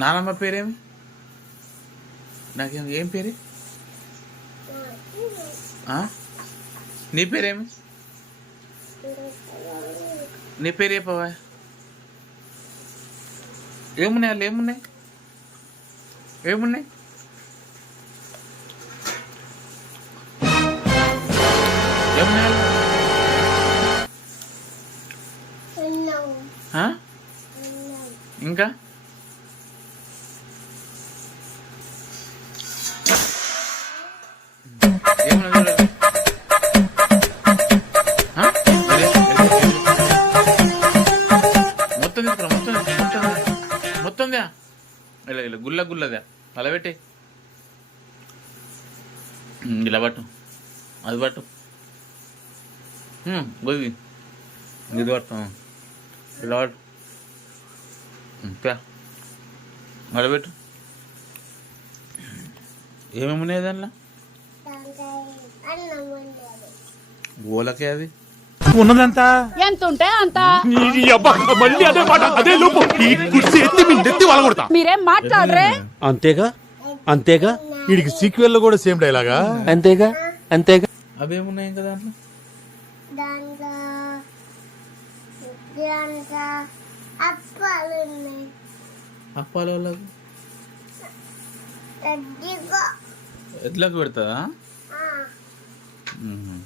నానమ్మ పేరేమి? నాకేం ఏం పేరు? నీ పేరేమి? నీ పేరు చెప్పవా? ఏమున్నాయి వాళ్ళు ఏమున్నాయి? ఏమున్నాయి? ఏమున్నాయి? ఇంకా? ఇలా పట్టు. అది పట్టు. గొయ్యి ఇది పట్టు. ఇలా పట్టు. పెట్టు. ఏమేమి ఉన్నాయి దానిలో గోలకే అది. ఉన్నదంతా? ఎంత ఉంటే అంత. ఈ అబ్బా, మళ్ళీ అదే మాట అదే లోపు. ఈ కుర్చీ ఎత్తి మీ నెత్తి వలగొడతా మీరేం మాట్లాడరే? అంతేగా? అంతేగా? వీడికి సీక్వెల్లో కూడా సేమ్ డైలాగా అంతేగా? అంతేగా? అవేమున్నాయి ఇంకా దాంట్లో? అప్పాలు వాళ్ళకు మ్మ్.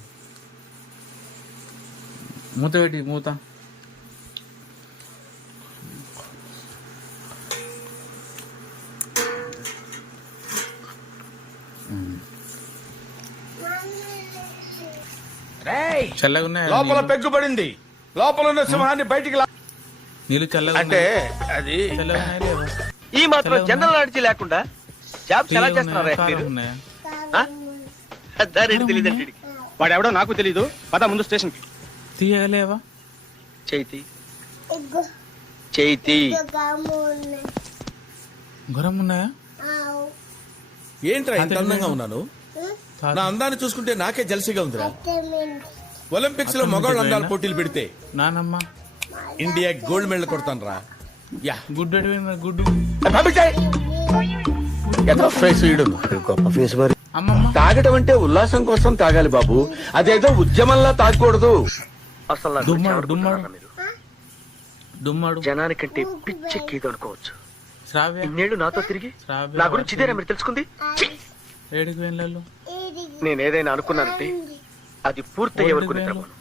మూత పెట్టి మూత. చల్లగా ఉన్నాయి? లోపల పెగ్గుపడింది లోపల ఉన్న సింహాన్ని బయటికి నీళ్ళు చల్లగా అంటే. అది? ఈ మాత్రం జనరల్ నాలెడ్జ్ లేకుండా జాబ్స్ ఎలా చేస్తున్నారా? మీరు? కారం ఉన్నాయా? దాని తెలియదు వాడెవడో నాకు తెలీదు. పద ముందు స్టేషన్కి తీయగా లేవా? చైతి. చైతి. గరం ఉన్నాయా. ఏంట్రా ఇంత అందంగా ఉన్నాను? నా అందాన్ని చూసుకుంటే నాకే జలసిగా ఉందిరా. ఒలింపిక్స్లో మగవాళ్ళ అందాలు పోటీలు పెడితే నానమ్మ. ఇండియా గోల్డ్ మెడల్ కొడతాను రా యా. గుడ్డు గుడ్డు. తాగడం అంటే ఉల్లాసం కోసం తాగాలి బాబు. అదేదో ఉద్యమంలా తాగకూడదు. అసలు నాకు దుమ్మాడు దుమ్మాడు. జనానికంటే పిచ్చెక్కిదో అనుకోవచ్చు. శ్రావ్య. ఇన్నేళ్ళు నాతో తిరిగి? నా గురించి ఇదేనా మీరు తెలుసుకుంది? నేను ఏదైనా అనుకున్నానంటే అది పూర్తయ్యే వరకు నిద్రపోను.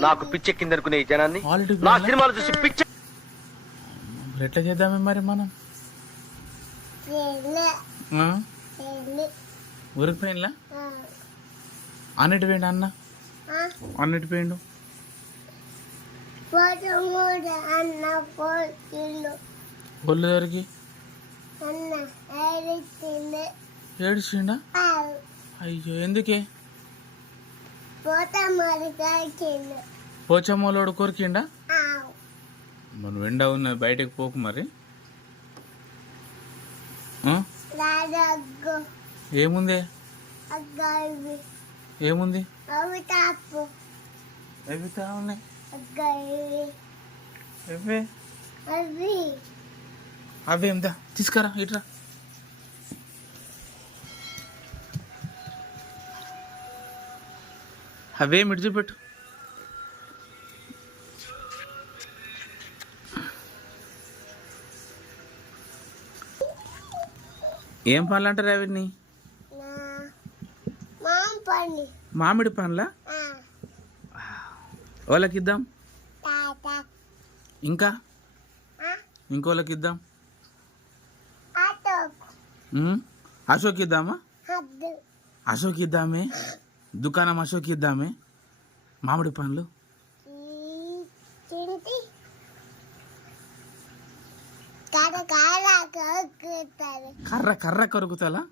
నాకు పిచ్చెక్కింది అనుకునే ఈ జనాన్ని నా సినిమాలు చూసి పిచ్చె ఎట్లా చేద్దామే మరి మనం? ఊరికి పోయినలా ఆ, అన్నిటి పోయిండు అన్న? ఆ, అన్నిటి పోయిండు? పొదమూడు అన్న పోతుంది ఒళ్ళు ఏడిచిండా ఆవు. అయ్యో ఎందుకే? పోచమ్మలోడు కొరికిండా? మనం ఎండ ఉన్నది బయటకు పోకు మరి. ఏముంది? ఏముంది? అవి ఎవి అవేందా తీసుకురా ఇట్రా. అవేం ఇటు చూపెట్టు ఏం పనులు అంటారు అవన్నీ మామిడి పండ్లా. వాళ్ళకి ఇద్దాం ఇంకా? ఇంకోళ్ళకి ఇద్దాం? అశోక్ ఇద్దామా అశోక్ ఇద్దామే దుకాణం అశోక్ ఇద్దామే. మామిడి పండ్లు. కర్ర కర్ర కొరుకుతాలా